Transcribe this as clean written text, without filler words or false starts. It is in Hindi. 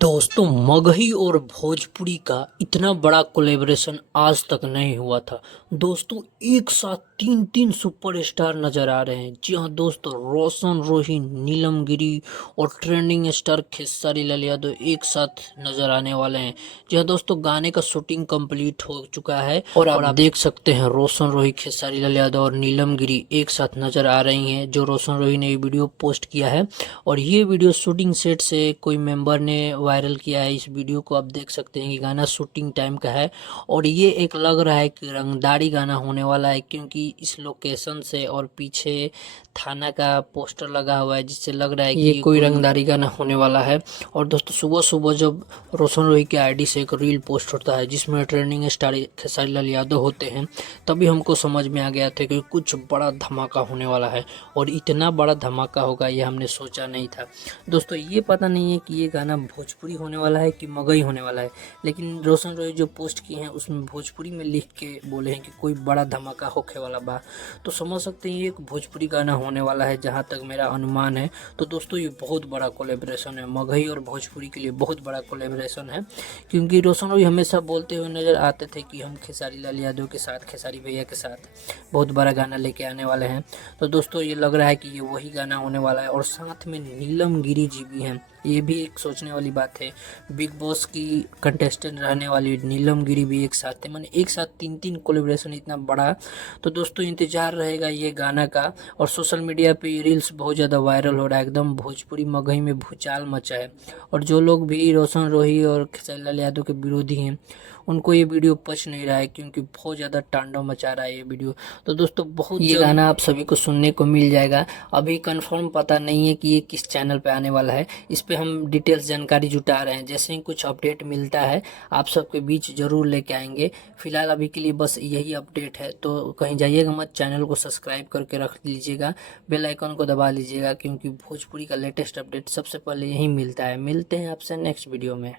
दोस्तों मगही और भोजपुरी का इतना बड़ा कोलेब्रेशन आज तक नहीं हुआ था। दोस्तों एक साथ तीन तीन सुपरस्टार नजर आ रहे हैं। जी हाँ दोस्तों, रोशन रोही, नीलम गिरी और ट्रेंडिंग स्टार खेसारी लाल यादव एक साथ नजर आने वाले हैं। जी हाँ दोस्तों, गाने का शूटिंग कंप्लीट हो चुका है और आप देख सकते हैं रोशन रोही, खेसारी लाल यादव और नीलम गिरी एक साथ नजर आ रही हैं। जो रोशन रोही ने ये वीडियो पोस्ट किया है और ये वीडियो शूटिंग सेट से कोई मेंबर ने वायरल किया है। इस वीडियो को आप देख सकते हैं कि गाना शूटिंग टाइम का है और ये एक लग रहा है कि रंगदारी गाना होने वाला है, क्योंकि इस लोकेशन से और पीछे थाना का पोस्टर लगा हुआ है, जिससे लग रहा है कि ये कोई रंगदारी गाना होने वाला है। और दोस्तों सुबह सुबह जब रोशन रोही के आईडी से एक रील पोस्ट होता है जिसमें ट्रेंडिंग स्टार खेसारी लाल यादव होते हैं, तभी हमको समझ में आ गया था कि कुछ बड़ा धमाका होने वाला है। और इतना बड़ा धमाका होगा ये हमने सोचा नहीं था। दोस्तों ये पता नहीं है कि ये गाना भोजपुरी होने वाला है कि मगही होने वाला है, लेकिन रोशन रोही जो पोस्ट किए हैं उसमें भोजपुरी में लिख के बोले हैं कि कोई बड़ा धमाका होने वाला बा, तो समझ सकते हैं ये एक भोजपुरी गाना होने वाला है, जहाँ तक मेरा अनुमान है। तो दोस्तों ये बहुत बड़ा कोलेब्रेशन है, मगही और भोजपुरी के लिए बहुत बड़ा कोलेब्रेशन है, क्योंकि रोशन रोही हमेशा बोलते हुए नजर आते थे कि हम खेसारी लाल यादव के साथ, खेसारी भैया के साथ बहुत बड़ा गाना लेके आने वाले हैं। तो दोस्तों ये लग रहा है कि ये वही गाना होने वाला है और साथ में नीलम गिरी जी भी हैं। ये भी एक सोचने वाली बात है, बिग बॉस की कंटेस्टेंट रहने वाली नीलम गिरी भी एक साथ है, मैंने एक साथ तीन तीन कोलेब्रेशन इतना बड़ा। तो दोस्तों इंतजार रहेगा ये गाना का। और सोशल मीडिया पे ये रील्स बहुत ज़्यादा वायरल हो रहा है, एकदम भोजपुरी मगही में भूचाल मचा है। और जो लोग भी रोशन रोही और खेसारी लाल यादव के विरोधी हैं उनको ये वीडियो पच नहीं रहा है, क्योंकि बहुत ज़्यादा तांडव मचा रहा है ये वीडियो। तो दोस्तों बहुत ये गाना आप सभी को सुनने को मिल जाएगा। अभी कंफर्म पता नहीं है कि ये किस चैनल पे आने वाला है, इस पे हम डिटेल्स जानकारी जुटा रहे हैं। जैसे ही कुछ अपडेट मिलता है आप सबके बीच ज़रूर लेके आएंगे। फिलहाल अभी के लिए बस यही अपडेट है, तो कहीं जाइएगा मत, चैनल को सब्सक्राइब करके रख लीजिएगा, बेल आइकन को दबा लीजिएगा, क्योंकि भोजपुरी का लेटेस्ट अपडेट सबसे पहले यही मिलता है। मिलते हैं आपसे नेक्स्ट वीडियो में।